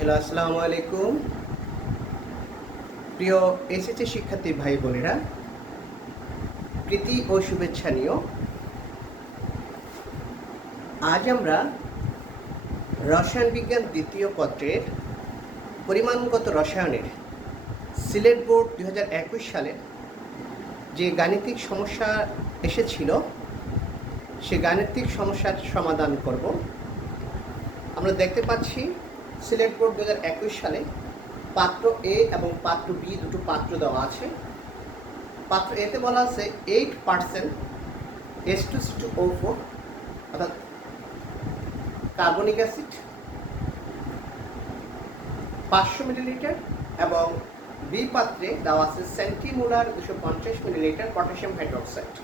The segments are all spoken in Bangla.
হ্যালো, আসসালামু আলাইকুম। প্রিয় এসএসসি শিক্ষার্থী ভাই বোনেরা, প্রীতি ও শুভেচ্ছা নিও। আজ আমরা রসায়ন বিজ্ঞান দ্বিতীয় পত্রের পরিমাণগত রসায়নের সিলেট বোর্ড 2021 সালে যে গাণিতিক সমস্যা এসেছিল সে গাণিতিক সমস্যার সমাধান করব। আমরা দেখতে পাচ্ছি সিলেট বোর্ড 2021 সালে পাত্র এ এবং পাত্র বি দুটো পাত্র দেওয়া আছে। পাত্র এতে বলা আছে 8% H2CO4 অর্থাৎ কার্বনিক অ্যাসিড 500 মিলিলিটার এবং বি পাত্রে দেওয়া আছে সেন্টিমোলার 250 মিলিলিটার পটাশিয়াম হাইড্রোক্সাইড।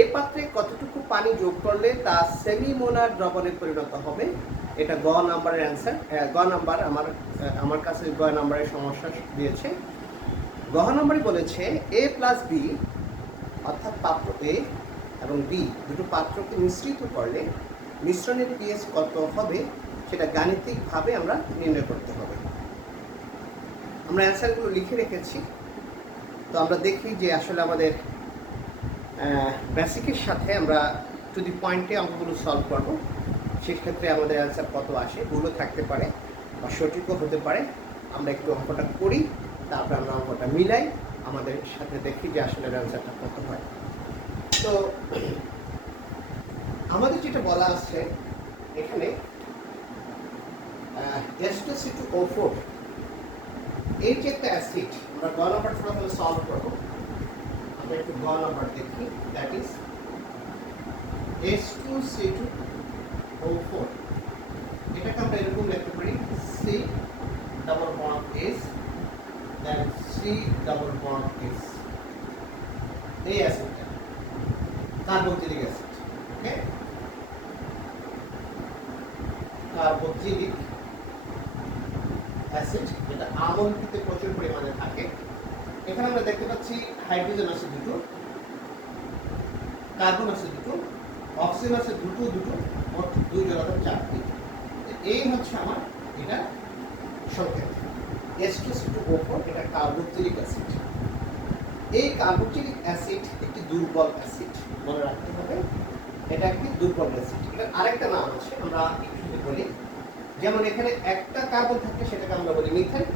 এ পাত্রে কতটুকু পানি যোগ করলে তা সেমিমোলার দ্রবণে পরিণত হবে? এটা গ নাম্বারের অ্যান্সার। গ নাম্বার আমার কাছে গ নাম্বারের সমস্যা দিয়েছে। গ নাম্বারে বলেছে এ প্লাস বি অর্থাৎ পাত্র এ এবং বি দুটো পাত্রকে মিশ্রিত করলে মিশ্রণের পিএইচ কত হবে সেটা গাণিতিকভাবে আমরা নির্ণয় করতে হবে। আমরা অ্যান্সারগুলো লিখে রেখেছি। তো আমরা দেখি যে আসলে আমাদের বেসিকের সাথে আমরা টু দি পয়েন্টে অঙ্কগুলো সলভ করব। সেক্ষেত্রে আমাদের অ্যান্সার কত আসে, ভুলও থাকতে পারে বা সঠিকও হতে পারে। আমরা একটু অঙ্কটা করি, তারপরে আমরা অঙ্কটা মিলাই আমাদের সাথে দেখি যে আসলে অ্যান্সারটা কত হয়। তো আমাদের যেটা বলা আছে এখানে H2CO4 এই যে একটা অ্যাসিড, আমরা গ নাম্বারটা প্রথমে সলভ করবো। আমরা একটু গ নাম্বার দেখি, দ্যাট ইজ H2CO4। এটাকে আমরা এরকম লিখতে পারি C ডাবল বন্ড S দেন C ডাবল বন্ড S। এই অ্যাসিডটা কার্বক্সিলিক অ্যাসিড। ওকে, কার্বক্সিলিক অ্যাসিড যেটা আমলকিতে প্রচুর পরিমাণে থাকে। এখানে আমরা দেখতে পাচ্ছি হাইড্রোজেন আছে দুটো, কার্বন আছে দুটো, অক্সিজেন আছে দুটো দুটো, মোট দুই জোড়া চারটি। এই হচ্ছে আমার এটা সংকেত H2CO4। এটা কার্বক্সিলিক অ্যাসিড। এই কার্বক্সিলিক অ্যাসিড একটি দুর্বল অ্যাসিড, মনে রাখতে হবে এটা একটি দুর্বল অ্যাসিড। এটার আরেকটা নাম আছে, আমরা একটু বলি। যেমন এখানে একটা কার্বন থাকলে সেটাকে আমরা বলি মিথেন,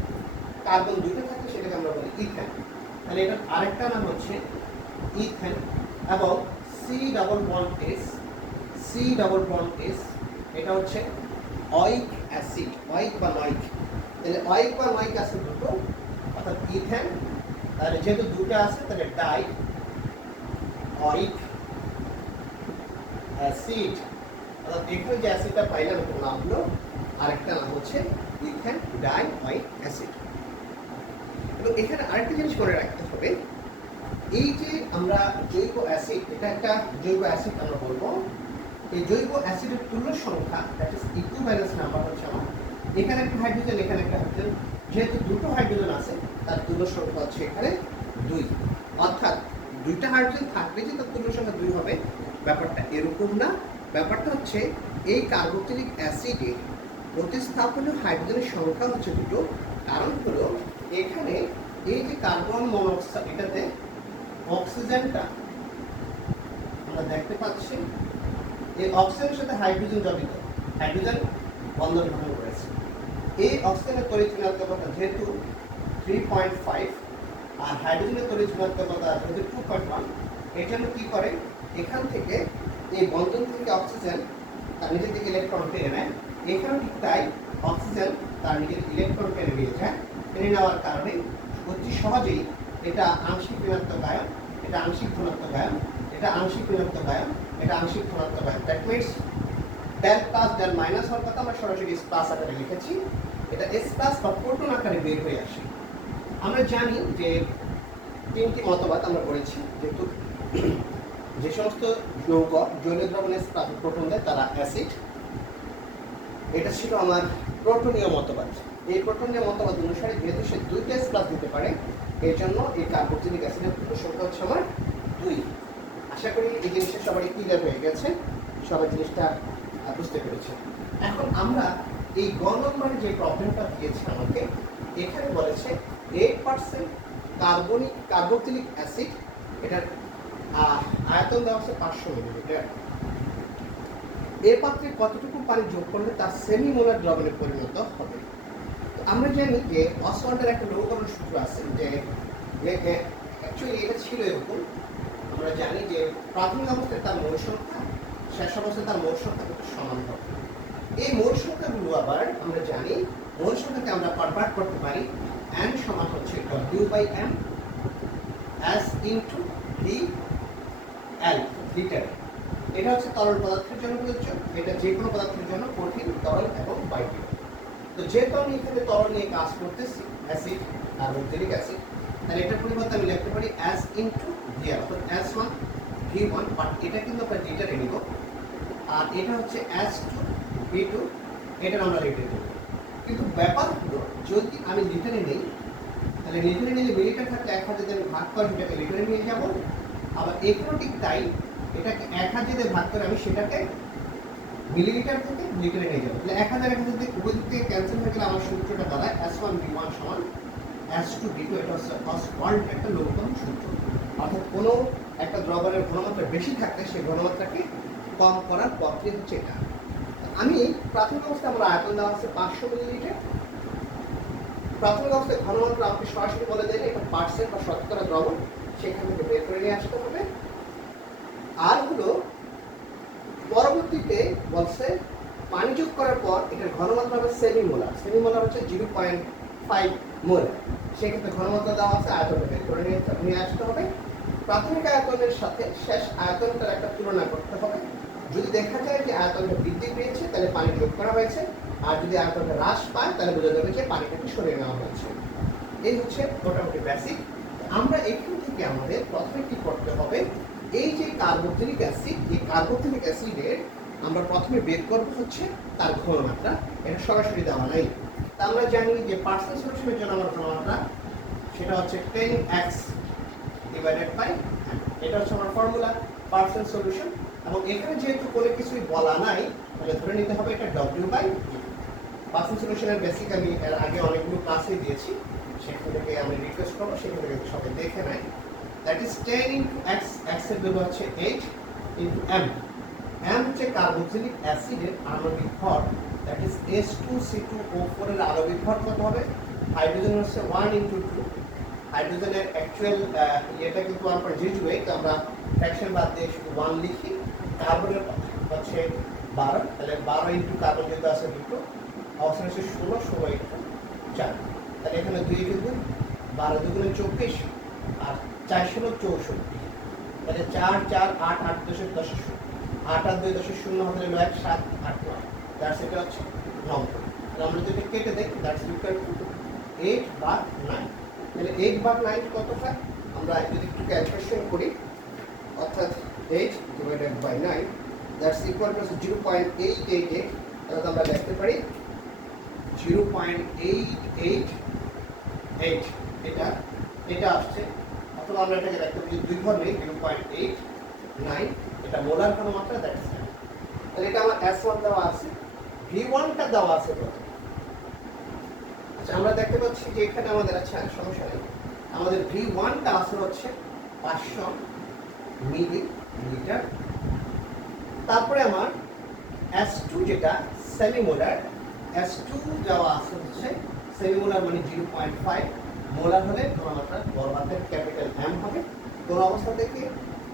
কার্বন দুটো থাকলে সেটাকে আমরা বলি ইথেন। তাহলে এটার আরেকটা নাম হচ্ছে ইথেন। এবং C double bond S, C double bond S এটা হচ্ছে অয়িক অ্যাসিড, অয়িক বা নয়িক। তাহলে অয়িক বা নয়িক অ্যাসিড দুটো অর্থাৎ ইথেন। তাহলে যেহেতু দুটো আছে তাহলে ডাই অয়িক অ্যাসিড, অর্থাৎ এখানে যে অ্যাসিডটা পাইলাম এটার নাম হলো, আরেকটা নাম হচ্ছে ইথেন ডাই অয়িক অ্যাসিড। এবং এখানে আরেকটা জিনিস মনে রাখতে হবে, এই যে আমরা জৈব অ্যাসিড, এটা একটা জৈব অ্যাসিড আমরা বলবো। এই জৈব অ্যাসিডের তুল্য সংখ্যা দ্যাট ইজ ইকুইভ্যালেন্স নাম্বার হচ্ছে আমার এখানে একটা হাইড্রোজেন, এখানে একটা হাইড্রোজেন। যেহেতু দুটো হাইড্রোজেন আছে তার তুল্য সংখ্যা হচ্ছে এখানে 2। অর্থাৎ দুইটা হাইড্রোজেন থাকলে যে তার তুল্য সংখ্যা 2 হবে, ব্যাপারটা এরকম না। ব্যাপারটা হচ্ছে এই কার্বক্সিলিক অ্যাসিডের প্রতিস্থাপনীয় হাইড্রোজেনের সংখ্যা হচ্ছে দুটো। কারণ হলো এখানে এই যে কার্বন মনোক্সাইড, এটাতে অক্সিজেনটা আমরা দেখতে পাচ্ছি, এই অক্সিজেনের সাথে হাইড্রোজেন জড়িত, হাইড্রোজেন বন্ধন গঠন করেছে। এই অক্সিজেনের তড়িৎ ঋণাত্মকতা যেহেতু 3.5 আর হাইড্রোজেনের তড়িৎ ঋণাত্মকতা যেহেতু 2.1, এর জন্য কি করে এখান থেকে এই বন্ধন থেকে অক্সিজেন তার নিজের দিকে ইলেকট্রন টেনে নেয়। এখানেও ঠিক তাই, অক্সিজেন তার নিজের ইলেকট্রন টেনে নিয়ে যায়। টেনে নেওয়ার কারণে অতি সহজেই এটা আংশিক ঋণাত্মক আয়ন, এটা আংশিক ধনাত্মক আয়ন, এটা আংশিক ঋণাত্মক আয়ন, এটা আংশিক ধনাত্মক আয়ন। That means del plus del minus হওয়ার কথা আমরা সরাসরি এস প্লাস আকারে লিখেছি। এটা এস প্লাস বা প্রোটন আকারে বের হয়ে আসে। আমরা জানি যে 3টি মতবাদ আমরা করেছি, যেহেতু যে সমস্ত যৌগ জৈব দ্রবণে প্রোটন দেয় তারা অ্যাসিড। এটা ছিল আমার প্রোটনীয় মতবাদ। এই প্রোটনীয় মতবাদ অনুসারে যেহেতু সে 2টা এস প্লাস দিতে পারে, এর জন্য এই কার্বক্সিলিক অ্যাসিডের তুল্য সংখ্যা হচ্ছে আমার 2। আশা করি এই জিনিসটা সবারই ক্লিয়ার হয়ে গেছে। সবাই জিনিসটা বুঝতে পেরেছেন। এখন আমরা এই গ নম্বরে যে প্রবলেমটা দিয়েছে আমাকে, এখানে বলেছে 8% কার্বক্সিলিক অ্যাসিড, এটার আয়তন দেওয়া আছে 500 মিলিলিটার। এ পাত্রে কতটুকু পানি যোগ করলে তার সেমিমোলার দ্রবণে পরিণত হবে? আমরা জানি যে অসওয়াল্ডের একটা লঘুকরণ সূত্র আছে, যে অ্যাকচুয়ালি এটা ছিল এরকম। আমরা জানি যে প্রাথমিক অবস্থায় তার মোল সংখ্যা, শেষ অবস্থায় তার মোল সংখ্যা দুটো সমান হবে। এই মোল সংখ্যাগুলো আবার আমরা জানি মোল সংখ্যাকে আমরা কনভার্ট করতে পারি n সমান হচ্ছে W/m S into DL, litre. এটা হচ্ছে তরল পদার্থের জন্য প্রযোজ্য, এটা যে কোনো পদার্থের জন্য কঠিন, তরল এবং বায়বীয়। তো যেহেতু আমি এখানে তরল নিয়ে কাজ করতেছি, অ্যাসিড, কার্বক্সিলিক অ্যাসিড, তাহলে এটার পরিবর্তে আমি লিখতে পারি S ইনটু VL, অর্থাৎ S1 V1, বাট এটা কিন্তু আমরা লিটারে নিব। আর এটা হচ্ছে S2 V2, এটা আমরা লিটারে নেব। কিন্তু ব্যাপার হলো, যদি আমি লিটারে নেই, তাহলে লিটারে নিলে মিলিটার থাকলে 1000 দিয়ে ভাগ করে সেটাকে লিটারে নিয়ে যাব। আবার এখানেও ঠিক তাই, এটাকে 1000 দিয়ে ভাগ করে আমি সেটাকে মিলিলিটার থেকে লিটারে নিয়ে যাবো। তাহলে 1000 দিয়ে উভয় দিক থেকে ক্যান্সেল হয়ে গেলে আমার সূত্রটা দাঁড়ায় S1 V1 সমান S2 V2। এটা হচ্ছে অসওয়াল্ড একটা লঘুকরণ সূত্র। অর্থাৎ কোনো একটা দ্রবণের ঘনমাত্রা বেশি থাকলে সেই ঘনমাত্রাকে কম করার পদ্ধতি হচ্ছে এটা। আমি প্রাথমিক অবস্থায় আমার আয়তন দেওয়া আছে 500 মিলিলিটার। প্রাথমিক অবস্থায় ঘনমাত্রা আমাকে সরাসরি বলে দেয় না, এটা পার্সেন্ট বা শতকরা দ্রবণ, সেখান থেকে বের করে নিয়ে আসতে হবে। আর হলো পরবর্তীতে বলছে পানি যোগ করার পর এটার ঘনমাত্রা হবে সেমিমোলার। সেমিমোলার হচ্ছে 0.5 মোল। সেক্ষেত্রে ঘনমাত্রা দেওয়া আছে, আয়তনটা বের করে নিয়ে আসতে হবে। প্রাথমিক আয়তনের সাথে শেষ আয়তনটার একটা তুলনা করতে হবে। যদি দেখা যায় যে আয়তনটা বৃদ্ধি পেয়েছে, তাহলে পানি যোগ করা হয়েছে। আর যদি আয়তনটা হ্রাস পায়, তাহলে বোঝা যাবে যে পানিটাকে সরিয়ে নেওয়া হয়েছে। এই হচ্ছে মোটামুটি বেসিক। আমরা এখান থেকে আমাদের প্রথমে কি করতে হবে, এই যে কার্বক্সিলিক অ্যাসিড, এই কার্বক্সিলিক অ্যাসিডের আমরা প্রথমে বের করব হচ্ছে তার ঘনমাত্রা। এটা সরাসরি দেওয়া নাই। তা আমরা জানি যে পার্সেন্ট সলিউশনের জন্য আমার ঘনমাত্রা সেটা হচ্ছে 10x ডিভাইডেড বাই m। এটা হচ্ছে আমার ফর্মুলা পার্সেন্ট সলিউশন। এবং এখানে যেহেতু কোনো কিছুই বলা নাই, তাহলে ধরে নিতে হবে এটা W/E। পার্সেন্ট সলিউশনের বেসিক আমি এর আগে অনেকগুলো ক্লাসে দিয়েছি, সেখান থেকে আমি রিকোয়েস্ট করবো সেখান থেকে সবাই দেখে নেয়। That is 10 into x, x এর ভ্যালু হচ্ছে 8 ইন্টু m। m হচ্ছে কার্বক্সিলিক অ্যাসিডের আণবিক ভর, দ্যাট ইজ H2C2O4 এর আণবিক ভর কত হবে? হাইড্রোজেন হচ্ছে 1 ইন্টু 2। হাইড্রোজেনের অ্যাকচুয়াল এটা কিন্তু 1.08, আমরা ফ্র্যাকশন বাদ দিয়ে শুধু 1 লিখি। কার্বনের হচ্ছে 12, তাহলে 12 ইন্টু কার্বন যেহেতু আছে দুটো, অপশন হচ্ছে 16, 16 ইন্টু 4। তাহলে এখানে 2 কিন্তু 12 দুগুণে 24 আর 4 ষোলো 64। তাহলে 4 4 8 8 10 10 8 আর 2 10 0 হতে গেল 1 7 8 9। দ্যাটস এটা হচ্ছে নম্বর। তাহলে আমরা যদি কেটে দেই, দ্যাটস ইকুয়াল টু 8/9। তাহলে 8/9 কত হয়? আমরা যদি একটু ক্যালকুলেশন করি, অর্থাৎ 8 divided by 9, that's equal to 0.888। তাহলে আমরা লিখতে পারি 0.888। এটা আসছে। অথবা আমরা এটাকে দেখতে পারি দুই ঘর নেই, 0.89। এটা মোলার ঘনমাত্রা, দ্যাটস it। তাহলে এটা আমার S1 দেওয়া আছে, V1 টা দেওয়া আছে কত? আচ্ছা, আমরা দেখতে পাচ্ছি যে এখানে আমাদের আছে সমস্যা নেই, আমাদের V1 টা আসলে হচ্ছে 500 মিলিলিটার। তারপরে আমার S2 যেটা সেমিমোলার, S2 দেওয়া আছে হচ্ছে সেমিমোলার মানে 0.5। মোলার হলে ঘনমাত্রা বড় হাতের ক্যাপিটাল M হবে। কোন অবস্থা থেকে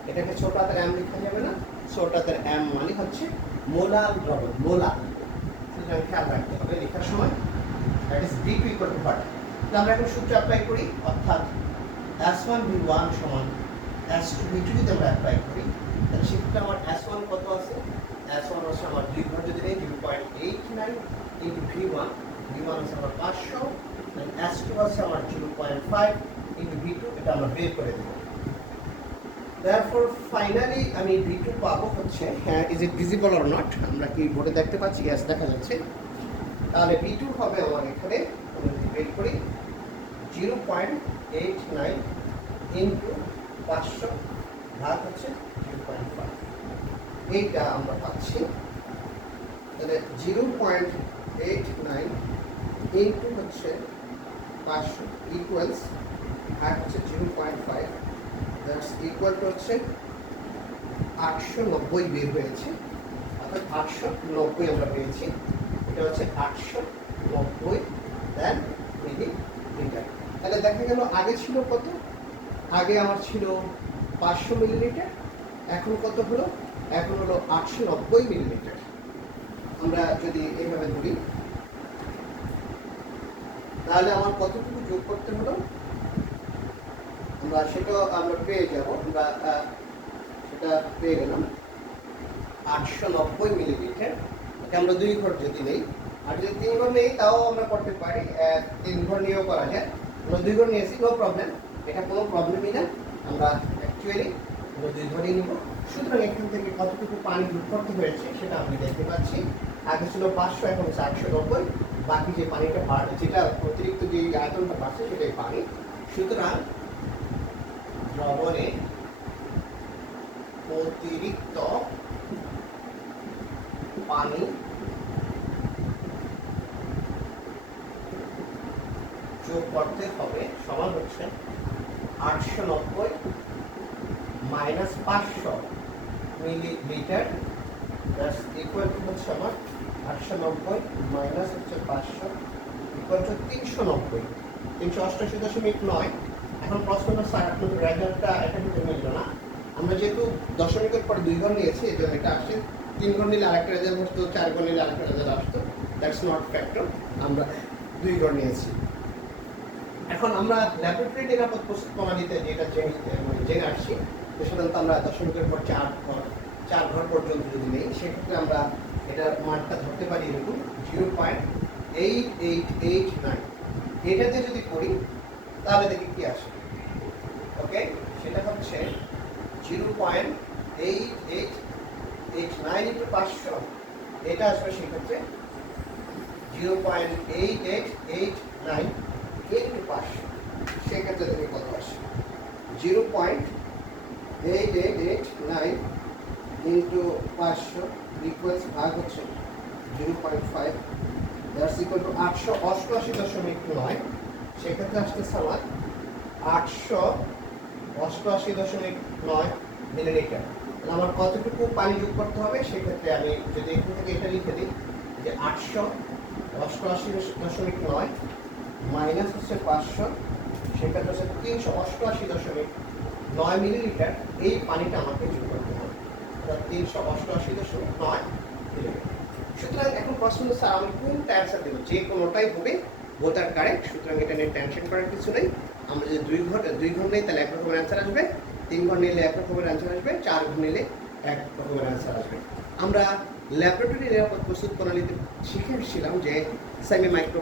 এটাকে ছোট হাতের M লেখা যাবে না, ছোট হাতের M মানে হচ্ছে মোলার দ্রবণ, মোলার। সুতরাং খেয়াল রাখতে হবে লেখার সময়। That is V2 equal to what? তাহলে আমরা এখন সূত্র অ্যাপ্লাই করি, অর্থাৎ S1 V1 সমান S2 V2 যদি আমরা অ্যাপ্লাই করি, তাহলে সেক্ষেত্রে আমার S1 কত আছে? S1 হচ্ছে আমার 2 ঘর যদি নেই 0.89 ইন্টু V1, V1 হচ্ছে আমার 500, S2 হচ্ছে আমার 0.5 ইন্টু V2, এটা আমরা বের করে দেব। Therefore finally আমি V2 পাবো হচ্ছে, হ্যাঁ, is it visible or not? আমরা কি বোর্ডে দেখতে পাচ্ছি? yes, দেখা যাচ্ছে। তাহলে V2 হবে আমার এখানে, আমরা যদি বের করি 0.89 ইন্টু 500 ভাগ হচ্ছে 0.5। এইটা আমরা পাচ্ছি তাহলে 0.89 ইন্টু হচ্ছে 500 ইকুয়ালস আর হচ্ছে 0.5, দ্যাটস ইকুয়াল টু হচ্ছে 890 বের হয়েছে, অর্থাৎ 890 আমরা পেয়েছি। এটা হচ্ছে 890 দেন মিলিলিটার। তাহলে দেখা গেল আগে ছিল কত? আগে আমার ছিল 500 মিলিলিটার, এখন কত হলো? এখন হলো 890 মিলিলিটার। আমরা যদি এইভাবে ধরি তাহলে আমার কতটুকু যোগ করতে হলো আমরা পেয়ে যাব। আমরা সেটা পেয়ে গেলাম 890 মিলিলিটার। এটা আমরা 2 ঘর যদি নেই, আর যদি 3 ঘর নেই তাও আমরা করতে পারি, 3 ঘর নিয়েও করা যায়। আমরা 2 ঘর নিয়েছি, নো প্রবলেম, এটা কোনো প্রবলেমই না। আমরা অ্যাকচুয়ালি 2 ঘরই নিব। সুতরাং এখান থেকে কতটুকু পানি যোগ করতে হয়েছে সেটা আমরা দেখতে পাচ্ছি। আগে ছিল 500, এখন হচ্ছে 890। বাকি যে পানিটা যেটা অতিরিক্ত যে আয়তনটা বাড়ছে সেটাই পানি। সুতরাং দ্রবণে অতিরিক্ত পানি যোগ করতে হবে সমান হচ্ছে 890 minus 500 millilitre, that's equal two হচ্ছে আমার 890 মাইনাস হচ্ছে 500 ইকুয়াল টু 390, 388.9। এখন প্রশ্নটা স্যার আপনাদের রেজাল্টটা এটা কিন্তু মিলল না। আমরা যেহেতু দশমিকের পর 2 ঘর নিয়েছি এই জন্য এটা আসছে। 3 ঘর নিলে আরেকটা রেজাল্ট আসতো, 4 ঘর নিলে আরেকটা রেজাল্ট আসতো, দ্যাটস নট ফ্যাক্টর। আমরা 2 ঘর নিয়েছি। এখন আমরা ল্যাবরেটরি নিরাপদ প্রস্তুত প্রণালীতে যেটা জেনে আসছি যে সাধারণত আমরা দশমিকের পর 4 ঘর পর্যন্ত যদি নেই, সেক্ষেত্রে আমরা এটার মানটা ধরতে পারি এরকম 0.8889। এটাতে যদি করি তাহলে দেখি কি আসে। ওকে, সেটা হচ্ছে 0.8889 ইন্টু 500, এটা আসবে সেক্ষেত্রে 0.8889 ইন্টু 500, সেক্ষেত্রে দেখি কত আসে। 0.8889 ইন্টু 500 ইকুয়ালস ভাগ হচ্ছে 0.5, দ্যাটস ইকুয়াল টু 888.9। সেক্ষেত্রে আসতেছে আমার 888.9 মিলিলিটার। তাহলে আমার কতটুকু পানি যোগ করতে হবে? সেক্ষেত্রে আমি যদি এখান থেকে এটা লিখে দিই যে 888.9 মাইনাস হচ্ছে 500, সেক্ষেত্রে হচ্ছে 388.9 মিলিলিটার। এই পানিটা আমাকে যোগ করতে হবে, 388.9 মিলিলিটার। সুতরাং এখন প্রশ্ন হচ্ছে আমি কোনটা অ্যান্সার দেবো? যে কোনোটাই হবে, বোথ আর কারেক্ট। সুতরাং এটা নিয়ে টেনশন করার কিছু নেই। আমরা যদি 2 ঘর নেই তাহলে 1 রকমের অ্যান্সার আসবে, 3 ঘর নিলে 1 রকমের অ্যান্সার আসবে, 4 ঘর নিলে 1 রকমের অ্যান্সার আসবে। আমরা ল্যাবরেটরি নিরাপদ প্রস্তুত প্রণালীতে শিখে এসেছিলাম যে সেমি মাইক্রো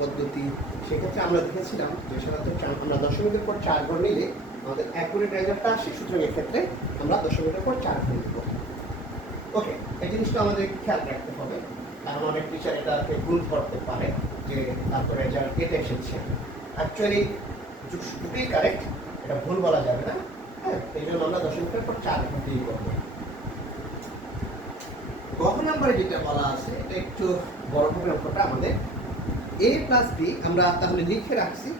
পদ্ধতি। সেক্ষেত্রে আমরা দেখেছিলাম যে সাধারণত আমরা দশমিকের পর 4 ঘর নিলে আমাদের অ্যাকুরেট রেজাল্টটা আসে। সুতরাং এক্ষেত্রে আমরা দশমিকের পর 4 ঘর নিব। ওকে, এই জিনিসটা আমাদের খেয়াল রাখতে হবে, কারণ অনেক টিচার এটাকে ভুল করতে পারে যে তারপরে রেজাল্ট কেটে এসেছে। অ্যাকচুয়ালি দুটোই কারেক্ট, এটা ভুল বলা যাবে না। হ্যাঁ, এই জন্য আমরা দশমিকের পর 4 ঘর দিয়ে করবো। গহ নাম্বারে যেটা বলা আছে এটা একটু বড় করে অঙ্কটা আমাদের a প্লাস b। আমরা তাহলে লিখে রাখছি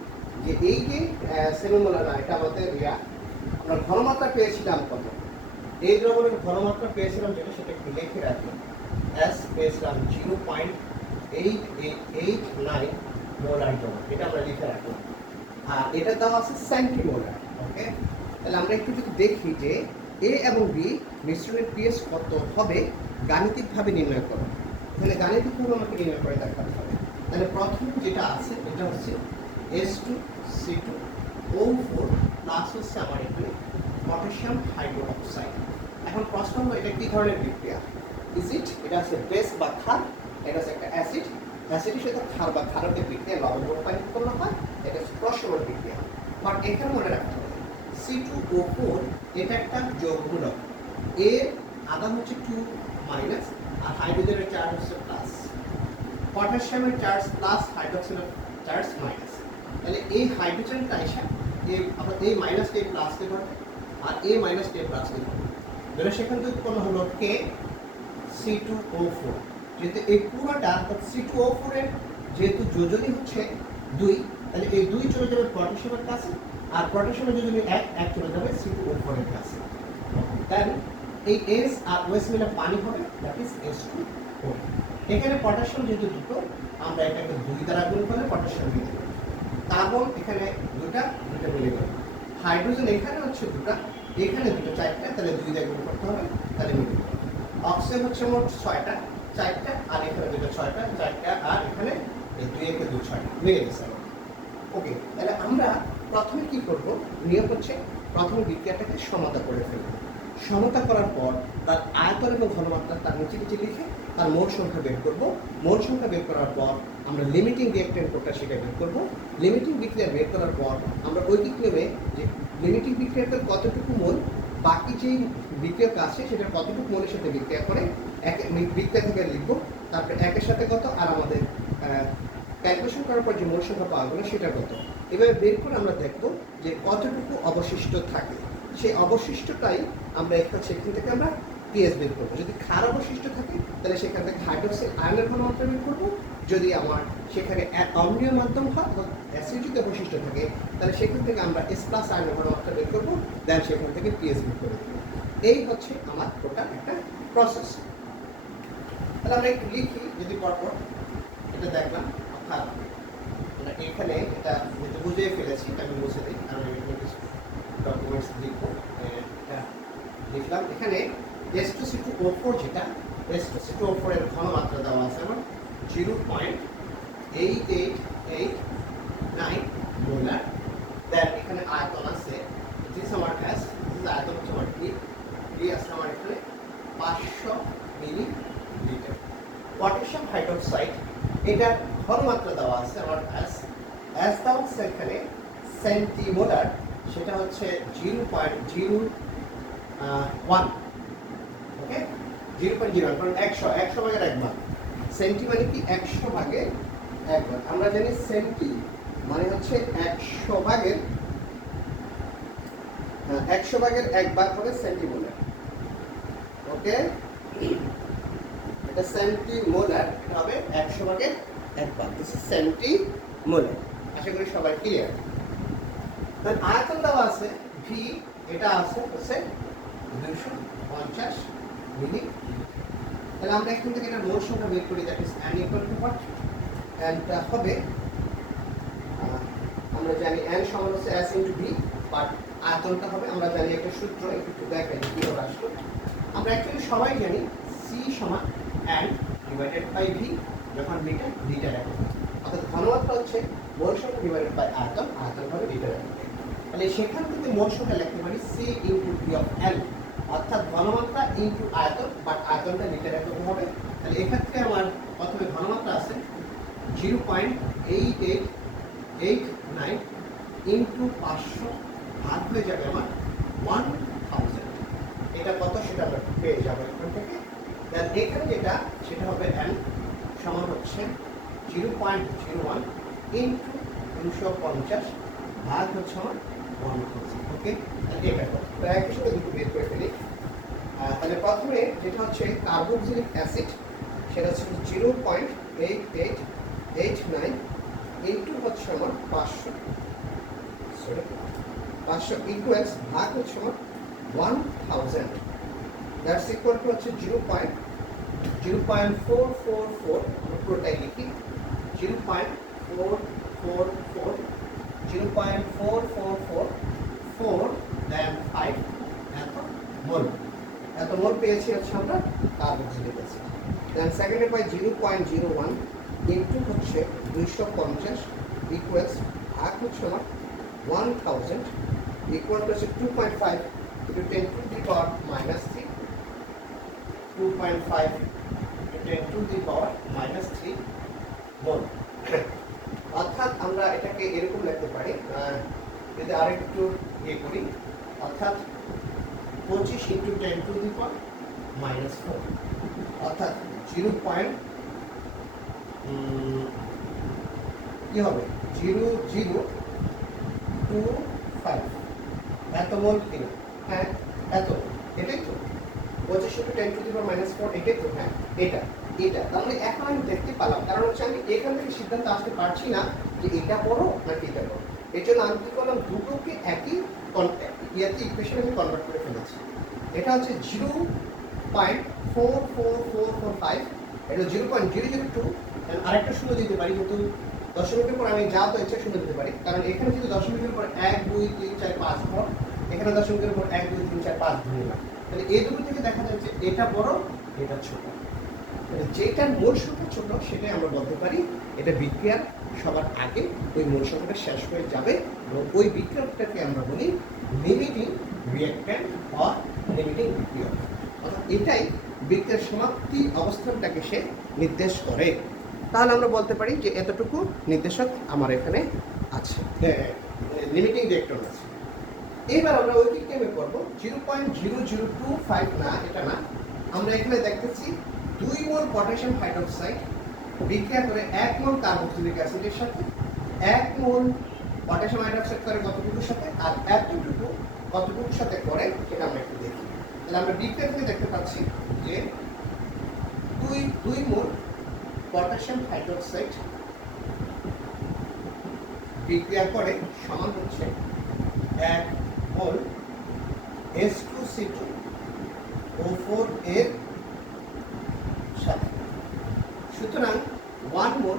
যে এই যে সেমিমোলার, এটা আমাদের আমরা ঘনমাত্রা পেয়েছিলাম কত? এই দ্রবণের ঘনমাত্রা পেয়েছিলাম যেটা, সেটা একটু লিখে রাখলাম। s পেয়েছিলাম 0.8889 মোলার জন্য, এটা আমরা লিখে রাখলাম। আর এটা দেওয়া আছে সেন্টিমোলার। ওকে, তাহলে আমরা একটু যদি দেখি যে a এবং b মিশ্রণের pH কত হবে গাণিতিকভাবে নির্ণয় করো। তাহলে গাণিতিকভাবে আমাকে নির্ণয় করে দেখাতে হবে। তাহলে প্রথম যেটা আছে এটা হচ্ছে S2C2O4 প্লাস হচ্ছে আমার এখানে পটাশিয়াম হাইড্রোক্সাইড। এখন প্রশ্ন হলো এটা কি ধরনের বিক্রিয়া? এটা আছে বেস বা ক্ষার, এটা হচ্ছে একটা অ্যাসিড, অ্যাসিডের সাথে ক্ষার বা ক্ষারকের বিক্রিয়া লবণ রূপান্তরিত করা হয়, এটা হচ্ছে প্রসারণ বিক্রিয়া। বাট এখানে মনে রাখতে হবে C2O4 এটা একটা যৌগমূলক, এর আধান হচ্ছে 2 মাইনাস আর হাইড্রোজেনের চার্জ হচ্ছে প্লাস, পটাশিয়ামের চার্জ প্লাস, হাইড্রোক্সিলের চার্জ মাইনাস। তাহলে এই হাইড্রোজেনটা এসে আমরা এই মাইনাসকে প্লাস কে ধরবে আর এই মাইনাসকে প্লাস কে ধরবে। ধরে সেখান থেকে উৎপন্ন হলো K C2O4, যেহেতু এই পুরোটা অর্থাৎ C2O4 এর যেহেতু যোজনী হচ্ছে 2, তাহলে এই 2 চলে যাবে পটাশিয়ামের কাছে, আর পটাশিয়ামের যোজনী 1 চলে যাবে C2O4 এর কাছে। দেন এই S আর OS মিলে পানি হবে, দ্যাট ইজ H2O। এখানে পটাশিয়াম যেহেতু দুটো, আমরা এটাকে 2 দ্বারা গুণ করলে পটাশিয়াম মিলে যাবে। কার্বন এখানে দুটা মিলে গেল। হাইড্রোজেন এখানে হচ্ছে দুটা, এখানে দুটো, 4টা, তাহলে 2 দিয়ে গুণ করতে হবে, তাহলে মিলে যাবে। অক্সিজেন হচ্ছে মোট 6টা, 4টা, আর এখানে দুটো 6টা, 4টা, আর এখানে এই 2 একে 2 6টা মিলে গেছে। ওকে, তাহলে আমরা প্রথমে কি করব, নিয়ম হচ্ছে প্রথমে বিক্রিয়াটাকে সমতা করে ফেলব। সমতা করার পর তার আয়তন এবং ঘনমাত্রা তার নিচে নিচে লিখে তার মোল সংখ্যা বের করব। মোল সংখ্যা বের করার পর আমরা লিমিটিং রিঅ্যাকট্যান্ট কোডটা সেটা বের করব। লিমিটিং বিক্রিয়া বের করার পর আমরা ঐকিক নিয়মে যে লিমিটিং বিক্রিয়াতে কতটুকু মোল বাকি যেই বিক্রিয়ক আছে সেটা কতটুকু মোলের সাথে বিক্রিয়া করে বিক্রিয়া থেকে লিখবো, তারপরে একের সাথে কত, আর আমাদের ক্যালকুলেশন করার পর যে মোল সংখ্যা পাওয়া গেল সেটা কত। এভাবে বের করে আমরা দেখব যে কতটুকু অবশিষ্ট থাকে। সেই অবশিষ্টটাই আমরা সেখান থেকে আমরা পিএস বের করবো। যদি ক্ষার অবশিষ্ট থাকে তাহলে সেখান থেকে হাইড্রোক্সিল আয়নের ঘনমাত্রা বের করবো। যদি আমার সেখানে অম্লীয় মাধ্যম হয়, অ্যাসিড যদি অবশিষ্ট থাকে, তাহলে সেখান থেকে আমরা S+ আয়নের ঘনমাত্রা বের করবো, দেন সেখান থেকে পিএস বের করে দেবো। এই হচ্ছে আমার টোটাল একটা প্রসেস। তাহলে আমরা একটু লিখি, যদি পরপর এটা দেখলাম, অর্থাৎ আমরা এখানে এটা যেটা বুঝিয়ে ফেলেছি এটা আমি মুছে দিই, কারণ আমি কিছু ডকুমেন্টস লিখবো। এটা লিখলাম এখানে H2C2O4, যেটা H2C2O4 এর ঘনমাত্রা দেওয়া আছে আমার 0.8889 মোলার। দেন এখানে আয়তন আছে, দিস আমার S, দিস আয়তন হচ্ছে আমার D আছে আমার এখানে 500 মিলিলিটার। পটাশিয়াম হাইড্রোক্সাইড, এটার ঘনমাত্রা দেওয়া আছে আমার S দেওয়া আছে এখানে সেন্টিমোলার, সেটা হচ্ছে 0.01। ওকে, 0.01, কারণ 100 ভাগের 1 ভাগ। সেন্টি মানে কি 100 ভাগের 1 ভাগ। আমরা জানি সেন্টি মানে হচ্ছে 100 ভাগের 1 ভাগ হবে সেন্টিমোলার। ওকে, এটা সেন্টিমোলার হবে 100 ভাগের 1 ভাগ। This is centimolar. আশা করি সবাই ক্লিয়ার। তাহলে আয়তন দেওয়া আছে V, এটা আছে হচ্ছে 250 মিলি। তাহলে আমরা এখান থেকে এটা মোল সংখ্যা বের করি, that is n equal to what, n টা হবে আমরা জানি n সমান হচ্ছে S ইনটু V, বাট আয়তনটা হবে আমরা জানি একটা সূত্র, একটু দেখাই কিভাবে আসলো। আমরা অ্যাকচুয়ালি সবাই জানি C সমান n ডিভাইডেড বাই V, যখন ভিটা লিটার একক, অর্থাৎ ঘনমাত্রা হচ্ছে মোল সংখ্যা ডিভাইডেড বাই আয়তন, আয়তন হবে লিটার একক। তাহলে সেখান থেকে মোল সংখ্যা লিখতে পারি C into V of L, অর্থাৎ ঘনমাত্রা ইনটু আয়তন, বাট আয়তনটা লিটার একক হবে। তাহলে এখান থেকে আমার প্রথমে ঘনমাত্রা আছে 0.8889 ইনটু 500 ভাগ হয়ে যাবে আমার 1000। এটা কত সেটা আমরা পেয়ে যাবো এখান থেকে। দেন এখানে যেটা সেটা হবে n সমান হচ্ছে 0.01 ইনটু 250 ভাগ হচ্ছে আমার 1000। ওকে, এটা একই সাথে দুটো বের করে ফেলি। তাহলে প্রথমে যেটা হচ্ছে কার্বক্সিলিক অ্যাসিড, সেটা হচ্ছে 0.8889 ইনটু হচ্ছে আমার 500 ইকুয়ালস ভাগ হচ্ছে আমার 1000, দ্যাটস ইকুয়াল টু হচ্ছে 0.444, আমরা পুরোটাই লিখি 0.444 দেন 5 এত মোল পেয়েছি হচ্ছে আমরা কার্বক্সিলিক অ্যাসিড। দেন সেকেন্ডে পাই 0.01 ইনটু হচ্ছে 250 ইকুয়ালস ভাগ হচ্ছে আমার 1000 ইকুয়াল টু হচ্ছে 2.5 into 10 to the power minus 3, 2.5 into 10 to the power minus 3 মোল। অর্থাৎ আমরা এটাকে এরকম লিখতে পারি, যদি আরেকটু ইয়ে করি, অর্থাৎ 25 into 10 to the power minus 4, অর্থাৎ 0.0025 এত মোল কিনা, হ্যাঁ এত, এটাই তো 25 into 10 to the power minus 4 এটাই তো, হ্যাঁ এটা এটা। তাহলে এখন আমি দেখতে পেলাম, কারণ হচ্ছে আমি এখান থেকে সিদ্ধান্ত আসতে পারছি না যে এটা বড় নাকি এটা বড়। এর জন্য আমি কি করলাম, দুটোকে একই ইয়াতে ইকুয়েশনে আমি কনভার্ট করে ফেলেছি। এটা হচ্ছে 0.44445, এটা 0.002, আরেকটা শূন্য দিতে পারি, কিন্তু দশমিকের পর আমি যা তো ইচ্ছা শূন্য দিতে পারি, কারণ এখানে যদি দশমিকের পর 1 2 3 4 5 ঘর, এখানে দশমিকের পর 1 2 3 4 5 ধরলাম, তাহলে এই দুটো থেকে দেখা যাচ্ছে এটা বড় এটা ছোট। যেটার মূল সংখ্যা ছোট সেটাই আমরা বলতে পারি এটা বিক্রিয়ার সবার আগে ওই মূল সংখ্যাটা শেষ হয়ে যাবে, এবং ওই বিক্রিয়কটাকে আমরা বলি লিমিটিং রিঅ্যাক্ট্যান্ট বা লিমিটিং বিক্রিয়ক। অর্থাৎ এটাই বিক্রিয়ার সমাপ্তি অবস্থানটাকে সে নির্দেশ করে। তাহলে আমরা বলতে পারি যে এতটুকু নির্দেশক আমার এখানে আছে, লিমিটিং রিঅ্যাক্ট্যান্ট আছে। এবার আমরা ঐকিক টাইমে করব 0.0025 না, এটা না, আমরা এখানে দেখতেছি 2 মোল পটাশিয়াম হাইড্রোক্সাইড বিক্রিয়া করে 1 মোল কার্বক্সিলিক অ্যাসিডের সাথে 1 মোল পটাশিয়াম হাইড্রোক্সাইড করে কতটুকুর সাথে, আর এতটুকু কতটুকুর সাথে করে সেটা আমরা একটু দেখি। তাহলে আমরা বিক্রিয়া থেকে দেখতে পাচ্ছি যে 2 মোল পটাশিয়াম হাইড্রোক্সাইড বিক্রিয়া করে সমান হচ্ছে 1 মোল H2C2O4 এর সাথে। সুতরাং 1 মোল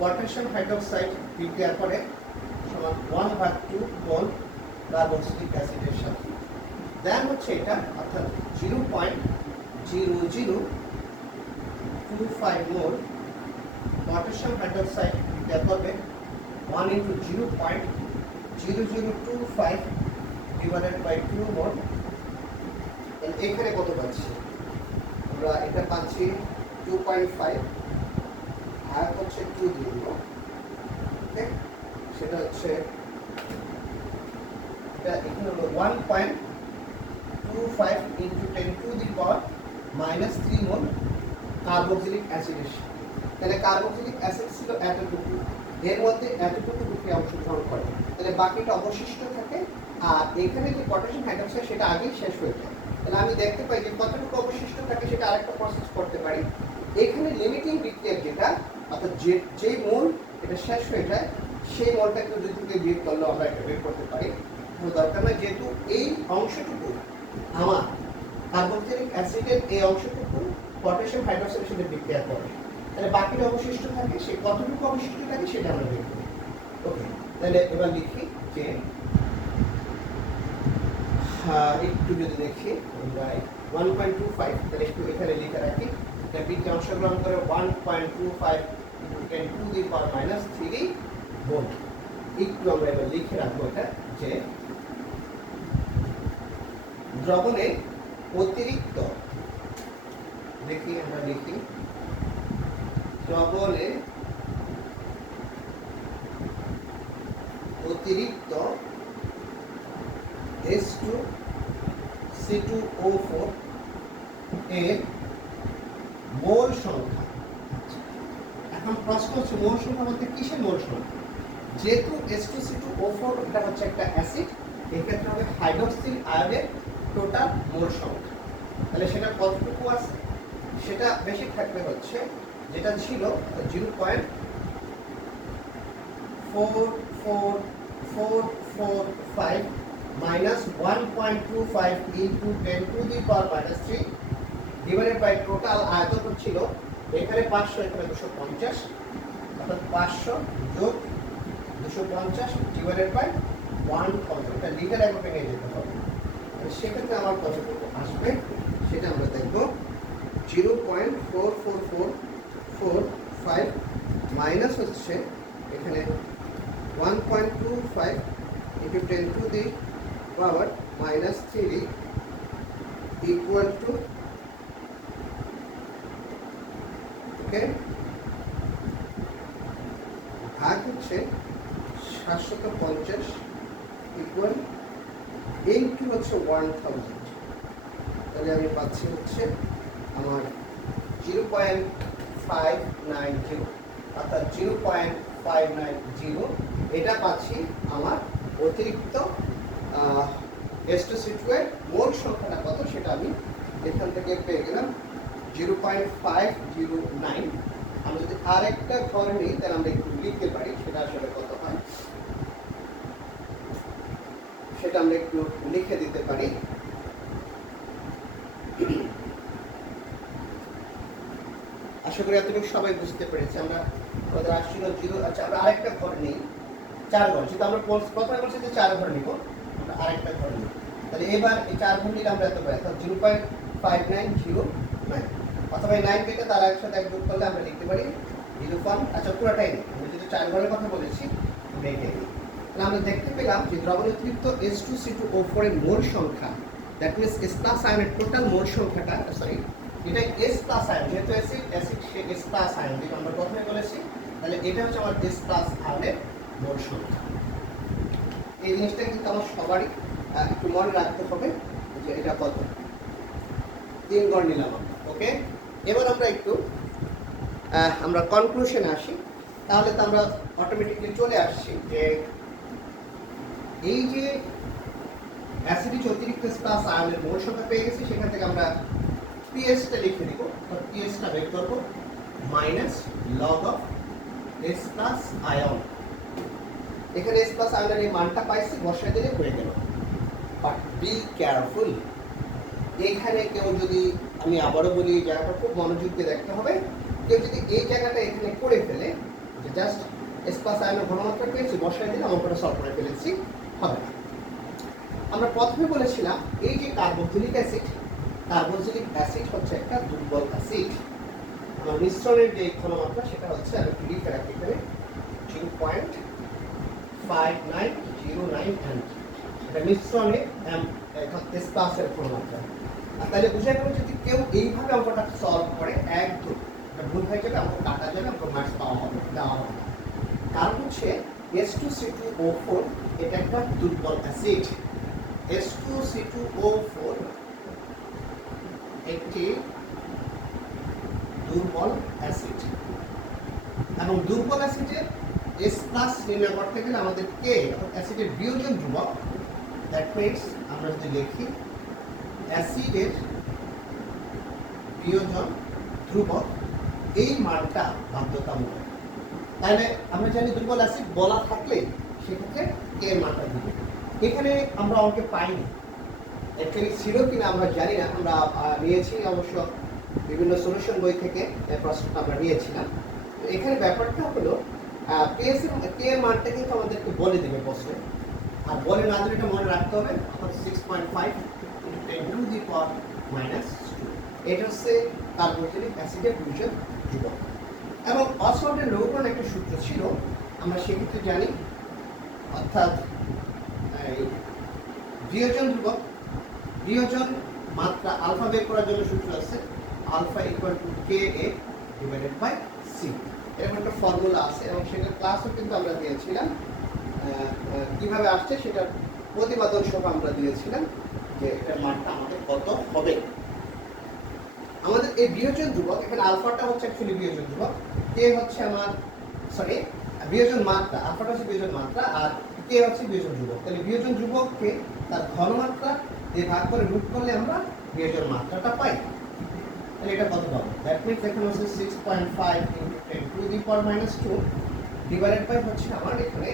পটাশিয়াম হাইড্রোক্সাইড বিক্রিয়া করে সমান 1/2 মোল কার্বক্সিলিক অ্যাসিডের সাথে। দেন হচ্ছে এটা, অর্থাৎ 0.0025 মোল পটাশিয়াম হাইড্রোক্সাইড বিক্রিয়া করবে 1 into 0.0025 divided by 2 মোল। এখানে কত পাচ্ছি আমরা, এটা পাচ্ছি 2.5, আর হচ্ছে 2 দিব, ওকে, সেটা হচ্ছে এটা এখানে হলো 1.25 into 10 to the power minus 3 mole carboxylic অ্যাসিডের সাথে। তাহলে কার্বক্সিলিক অ্যাসিড ছিল এতটুকু, এর মধ্যে এতটুকু বিক্রিয়া অংশগ্রহণ করে, তাহলে বাকিটা অবশিষ্ট থাকে, আর এখানে যে পটাশিয়াম হাইড্রোক্সাইড সেটা আগেই শেষ হয়ে যায়। তাহলে আমি দেখতে পাই যে কতটুকু অবশিষ্ট থাকে সেটা আরেকটা প্রসেস করতে পারি। এখানে লিমিটিং বিক্রিয়া যেটা, অর্থাৎ যে মোল এটা শেষ হয়ে যায় সেই মোলটাকে দুই থেকে বিয়োগ করলেও আমরা এটা বের করতে পারি, কোনো দরকার নয়, যেহেতু এই অংশটুকু আমার কার্বক্সিলিক অ্যাসিডের এই অংশটুকু পটাশিয়াম হাইড্রোক্সাইডের সাথে বিক্রিয়া করে, তাহলে বাকিটা অবশিষ্ট থাকে, সেই কতটুকু অবশিষ্ট থাকে সেটা আমরা বের করি। ওকে, তাহলে এবার লিখি যে একটু যদি দেখি আমরা 1.25, তাহলে একটু এখানে লিখে রাখি, এটা বিক্রিয়া অংশগ্রহণ করে 1.25 into 10 to the power minus 3 volt. একটু আমরা এবার লিখে রাখবো এটা, যে দ্রবণে অতিরিক্ত, দেখি আমরা লিখি, দ্রবণে অতিরিক্ত H2C2O4 এর মোল সংখ্যা। এখন প্রশ্ন হচ্ছে মোল সংখ্যা বলতে কিসের মোল সংখ্যা? যেহেতু H2C2O4 এটা হচ্ছে একটা অ্যাসিড, এক্ষেত্রে হবে হাইড্রোক্সিল আয়নের টোটাল মোল সংখ্যা। তাহলে সেটা কতটুকু আছে, সেটা বেশি থাকবে হচ্ছে যেটা ছিল 0.4445 minus 1.25 into 10 to the power minus 3 divided by total আয়তন ছিল এখানে 500, এখানে 250, অর্থাৎ 500 যোগ 250 divided by 1000, এটা লিটার এককে নিয়ে যেতে হবে। সেক্ষেত্রে আমার কতটুকু আসবে সেটা আমরা দেখব। 0.4445 মাইনাস হচ্ছে এখানে 1.25 into 10 to the power minus 3 equal to, ওকে, ভাগ হচ্ছে 750 ইকুয়াল ইনটু হচ্ছে 1000। তাহলে আমি পাচ্ছি হচ্ছে আমার 0.590, অর্থাৎ 0.590, এটা পাচ্ছি আমার অতিরিক্ত H2C2 এর মোল সংখ্যাটা কত সেটা আমি এখান থেকে পেয়ে গেলাম 0.509। আমরা যদি আরেকটা ঘর নিই তাহলে আমরা একটু লিখতে পারি সেটা আসলে কত হয়, সেটা আমরা একটু লিখে দিতে পারি। আশা করি এতটুকু সবাই বুঝতে পেরেছি। আমরা আমাদের আসছিল 0, আচ্ছা আমরা আরেকটা ঘর নিই, 4 ঘর, যেহেতু আমরা প্রথমে বলছি যে 4 ঘর নিব, আমরা আরেকটা ঘর নিই। তাহলে এবার এই 4 ঘর নিলে আমরা এত পাই, অর্থাৎ 0.5909, অথবা এই 9 পেতে তারা একসাথে যোগ করলে আমরা লিখতে পারি 0. আচ্ছা পুরোটাই নেই, আমরা যেহেতু 4 ঘরের কথা বলেছি আমরা এটাই নিই। তাহলে আমরা দেখতে পেলাম যে দ্রবণীতৃপ্ত H2C2O4 এর মোল সংখ্যা, দ্যাট মিনস S প্লাস আয়নের টোটাল মোল সংখ্যাটা, সরি এটা S প্লাস আয়ন, যেহেতু অ্যাসিড সে S প্লাস আয়ন, যেটা আমরা প্রথমে বলেছি, তাহলে এটা হচ্ছে আমার S প্লাস আয়নের মোল সংখ্যা। এই জিনিসটা কিন্তু আমার সবারই একটু মনে রাখতে হবে যে এটা কত। 3 গড় নিলাম আমরা, ওকে। এবার আমরা একটু আমরা কনক্লুশনে আসি। তাহলে তো আমরা অটোমেটিকলি চলে আসছি যে এই যে অ্যাসিডিক অতিরিক্ত প্লাস আয়নের মোল সংখ্যা পেয়ে গেছি, সেখান থেকে আমরা পিএসটা লিখে দিব। তো পিএসটা বের করব minus log of S plus ion. এখানে এস প্লাস আয়নের এই মানটা পাইছি, বসায় দিলে হয়ে গেল। বাট বি কেয়ারফুল, এখানে কেউ যদি, আমি আবারও বলি এই জায়গাটা খুব মনোযোগ দিয়ে দেখতে হবে, কেউ যদি এই জায়গাটা এখানে করে ফেলে যে জাস্ট এস প্লাস আয়নের ঘনমাত্রা পেয়েছি বসায় দিলে অঙ্কটা সলভ করে ফেলেছি, হবে না। আমরা প্রথমে বলেছিলাম এই যে কার্বক্সিলিক অ্যাসিড হচ্ছে একটা দুর্বল অ্যাসিড। আমার মিশ্রণের যে ঘনমাত্রা সেটা হচ্ছে, আমি লিখে রাখি এখানে 0.5909 এম। এটা মিশ্রণে এস প্লাসের ঘনমাত্রা। আর তাহলে বুঝা গেল যদি কেউ এইভাবে অঙ্কটা সলভ করে একদম ভুল হয়ে যাবে, অঙ্ক কাটা যাবে, অঙ্ক মার্কস পাওয়া হবে, দেওয়া হবে না। কারণ হচ্ছে H2C2O4 এটা একটা দুর্বল অ্যাসিড। H2C2O4 একটি দুর্বল অ্যাসিড, এবং দুর্বল অ্যাসিডের S প্লাস নির্ণয় করতে গেলে আমাদের কে অ্যাসিডের বিয়োজন ধ্রুবক, দ্যাট মিনস আমরা যদি লিখি অ্যাসিডের বিয়োজন ধ্রুবক, এই মানটা বাধ্যতামূলক। তাহলে আমরা জানি দুর্বল অ্যাসিড বলা থাকলে সেক্ষেত্রে কে এর মানটা দিবে। এখানে আমরা অঙ্কে পাইনি, অ্যাকচুয়ালি ছিল কিনা আমরা জানি না। আমরা নিয়েছি অবশ্য বিভিন্ন সলিউশন বই থেকে প্রশ্নটা আমরা নিয়েছিলাম। তো এখানে ব্যাপারটা হলো কে এর মানটা কিন্তু আমাদেরকে বলে দেবে প্রশ্নে, আর বলে না দিলে এটা মনে রাখতে হবে, অর্থাৎ 6.5 × 10⁻²। এটা হচ্ছে কার্বক্সিলিক অ্যাসিডের বিয়োজন ধ্রুবক। এবং অসল্টের লৌহকরণ একটা সূত্র ছিল, আমরা সেক্ষেত্রে জানি, অর্থাৎ বিয়োজন ধ্রুবক, বিয়োজন মাত্রা আলফা বের করার জন্য সূত্র আছে আলফা =KA/C। এরকম একটা ফর্মুলা আছে এবং সেটার ক্লাসও কিন্তু আমরা দিয়েছিলাম। কিভাবে আসছে সেটার প্রতিপাদন সহ আমরা দিয়েছিলাম যে এটার মানটা আমাদের কত হবে। আমাদের এই বিয়োজন ধ্রুবক, এখানে আলফাটা হচ্ছে অ্যাকচুয়ালি বিয়োজন ধ্রুবক, কে হচ্ছে আমার বিয়োজন মাত্রা, আলফাটা হচ্ছে বিয়োজন মাত্রা আর কে হচ্ছে বিয়োজন ধ্রুবক। তাহলে বিয়োজন ধ্রুবককে তার ঘনমাত্রা দিয়ে ভাগ করে রুট করলে আমরা বিয়োজন মাত্রাটা পাই। তাহলে এটা কত পাবো? দ্যাট মিনস এখানে হচ্ছে 6.5 × 10⁻² ডিভাইডেড বাই হচ্ছে আমার এখানে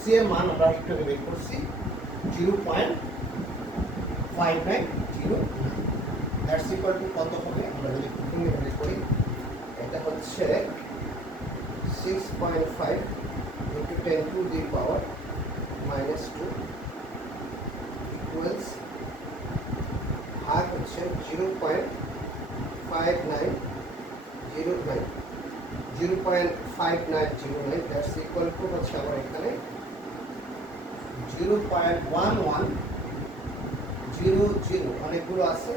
সি এর মান আমরা একটু বের করছি 0.5909। দ্যাটস ইকুয়াল টু কত হবে আমরা যদি কুকিং এ বের করি, এটা হচ্ছে 6.5 × 10⁻² ইকুয়ালস ভাগ হচ্ছে 0.5909 দ্যাটস ইকুয়াল টু হচ্ছে আমার এখানে 0.1100, অনেকগুলো আছে,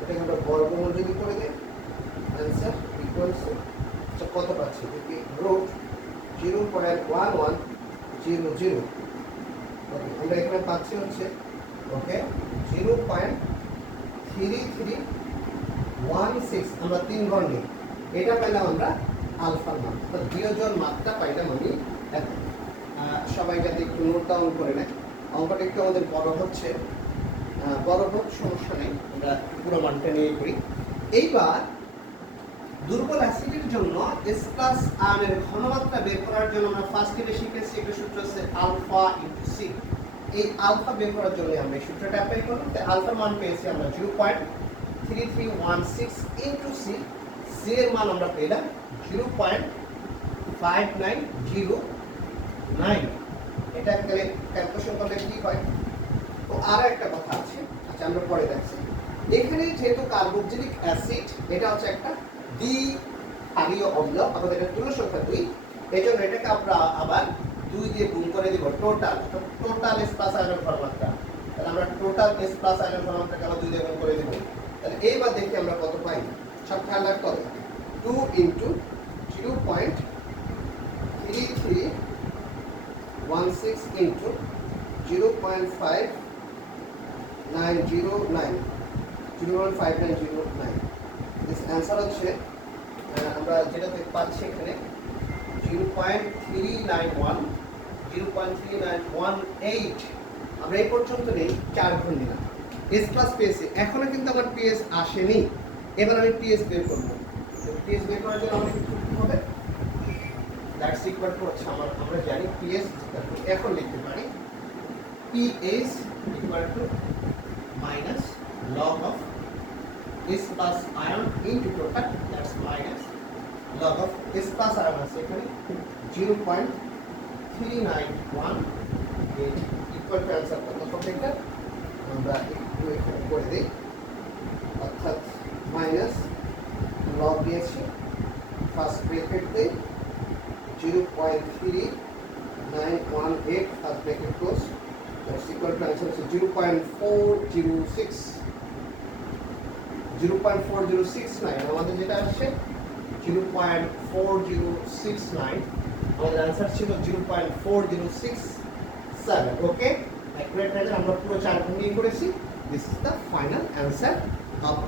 এটাকে আমরা বর্গমূল যদি করে দিই অ্যান্সার ইকুয়ালস কত পাচ্ছি দেখি রুট 0.1100। ওকে, আমরা এখানে পাচ্ছি হচ্ছে ওকে 0.3316। আমরা 3 ঘর নিই, এটা পাইলাম আমরা আলফার মান, অর্থাৎ বিয়োজন মাত্রা পাইলাম আমি এখন। সবাই যাতে একটু নোট ডাউন করে নেয়, অঙ্কটা একটু আমাদের বড় হচ্ছে, বড় হোক সমস্যা নেই, আমরা পুরো মানটা নিয়ে করি। এইবার দুর্বল অ্যাসিডের জন্য S প্লাস আয়নের ঘনমাত্রা বের করার জন্য আমরা ফার্স্ট ইয়ারে শিখেছি একটা সূত্র হচ্ছে আলফা ইনটু সি। এই আলফা বের করার জন্য আমরা এই সূত্রটা অ্যাপ্লাই করলাম। তাই আলফার মান পেয়েছি আমরা 0.3316 ইনটু সি। সি এর মান আমরা পেলাম 0.5909। এটা ক্যালকুলেশন করলে কি হয়? তো আরো একটা কথা আছে, আচ্ছা আমরা পরে দেখছি। এখানে যেহেতু কার্বক্সিলিক অ্যাসিড এটা হচ্ছে একটা দ্বিক্ষারীয় অম্ল, আমাদের এটা তুল্য সংখ্যা 2, এজন্য এটাকে আমরা আবার 2 দিয়ে গুণ করে দিব টোটাল S প্লাস আয়নের ঘনমাত্রা। তাহলে আমরা টোটাল S প্লাস আয়নের ঘনমাত্রাকে আবার 2 দিয়ে গুণ করে দিব। তাহলে এইবার দেখি আমরা কত পাই। সব খেয়াল রাখতে হবে। 2 ইনটু 0.3316 ইনটু 0.5909 দিস অ্যান্সার হচ্ছে আমরা যেটা দেখতে পাচ্ছি এখানে 0.3918। আমরা এই পর্যন্ত নেই 4 গুণ নিলাম। S প্লাস পেয়েছি, এখনো কিন্তু আমার PS আসেনি। এবার আমি PS বের করব। PS বের করার জন্য আমার সূত্র কি হবে? দ্যাটস ইকুয়াল টু হচ্ছে আমরা জানি PS এখন লিখতে পারি PS equal to minus log of S plus ion into total, that's minus log of S plus ion আছে এখানে 0.391 ইকুয়াল টু অ্যান্সার কত হবে এটা আমরা একটু এখানে করে দেই, অর্থাৎ মাইনাস লগ দিয়েছি ফার্স্ট ব্র্যাকেট দেই 0.3918 first bracket close, that's equal to answer is 0.469 আমাদের যেটা আসছে 0.4069, আমাদের অ্যান্সার ছিল 0.4067। ওকে, অ্যাকুরেট হয়ে আমরা পুরো 4 গুণ নিয়ে করেছি। This is the final answer of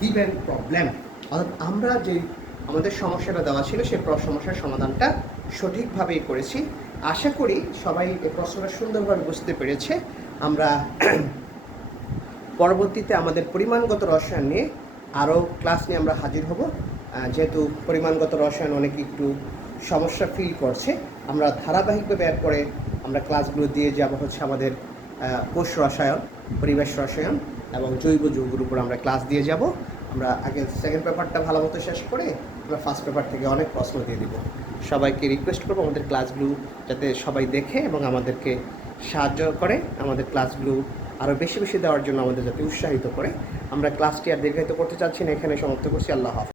given problem. অর্থাৎ আমরা যে আমাদের সমস্যাটা দেওয়া ছিল সেই সমস্যার সমাধানটা সঠিকভাবেই করেছি। আশা করি সবাই এই প্রশ্নটা সুন্দরভাবে বুঝতে পেরেছে। আমরা পরবর্তীতে আমাদের পরিমাণগত রসায়ন নিয়ে আরও ক্লাস নিয়ে আমরা হাজির হব। যেহেতু পরিমাণগত রসায়ন অনেকে একটু সমস্যা ফিল করছে, আমরা ধারাবাহিকভাবে এরপরে আমরা ক্লাসগুলো দিয়ে যাব হচ্ছে আমাদের কোষ রসায়ন, পরিবেশ রসায়ন এবং জৈব যৌগের উপর আমরা ক্লাস দিয়ে যাব। আমরা আগে সেকেন্ড পেপারটা ভালো মতো শেষ করে আমরা ফার্স্ট পেপার থেকে অনেক প্রশ্ন দিয়ে দিব। সবাইকে রিকোয়েস্ট করবো আমাদের ক্লাসগুলো যাতে সবাই দেখে এবং আমাদেরকে সাহায্য করে, আমাদের ক্লাসগুলো আরও বেশি বেশি দেওয়ার জন্য আমাদের যাতে উৎসাহিত করে। আমরা ক্লাসটি আর দীর্ঘায়িত করতে চাচ্ছি না, এখানে সমাপ্ত করছি। আল্লাহ হাফেজ।